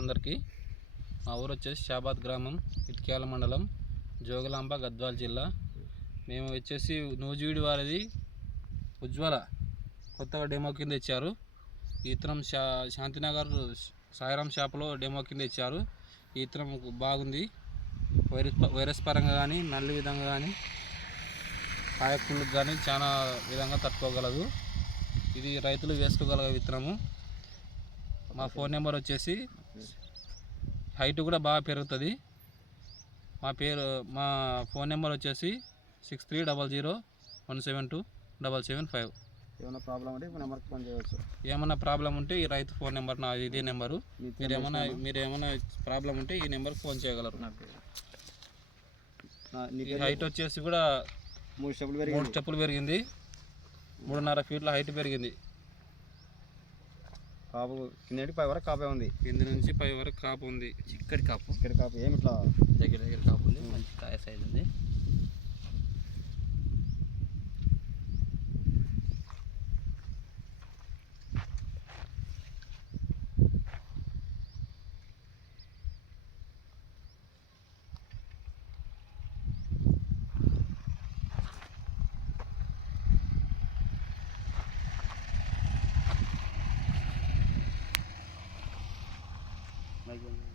అందరికీ. మా ఊరు వచ్చేసి షాబాద్ గ్రామం ఇటుక్యాల మండలం జోగులాంబ గద్వాల జిల్లా. మేము వచ్చేసి నూజివీడి వారిది ఉజ్వల కొత్తగా డెమో కింద ఇచ్చారు. ఇత్తనం శా శాంతినగర్ సాయిరామ్ షాప్లో డెమో కింద ఇచ్చారు. ఇత్తనం బాగుంది. వైరస్ వైరస్ పరంగా కానీ నల్లి విధంగా కానీ కాయకుళ్ళకు కానీ చాలా విధంగా తట్టుకోగలదు. ఇది రైతులు వేసుకోగల విత్తనము. మా ఫోన్ నెంబర్ వచ్చేసి హైట్ కూడా బాగా పెరుగుతుంది. మా పేరు మా ఫోన్ నెంబర్ వచ్చేసి six three double zero one seven two double seven five ఏమైనా ప్రాబ్లం ఉంటే నెంబర్కి ఫోన్ చేయవచ్చు. ఏమన్నా ప్రాబ్లం ఉంటే ఈ రైతు ఫోన్ నెంబర్ నా ఇదే నెంబరు. మీరు ఏమైనా మీరు ఏమైనా ప్రాబ్లం ఉంటే ఈ నెంబర్కి ఫోన్ చేయగలరు. నా- నీ ఈ పేరు హైట్ వచ్చేసి కూడా మూడు స్టెప్పులు పెరిగింది. మూడున్నర ఫీట్ల హైట్ పెరిగింది. కాపు కిందటి పై వరకు కాపే ఉంది. కింద నుంచి పై వరకు కాపు ఉంది. చిక్కడి కాపు. ఇక్కడ కాపు ఏమి ఇట్లా? దగ్గర దగ్గర కాపు ఉంది. మంచి కాయ సైజ్. থাকবেন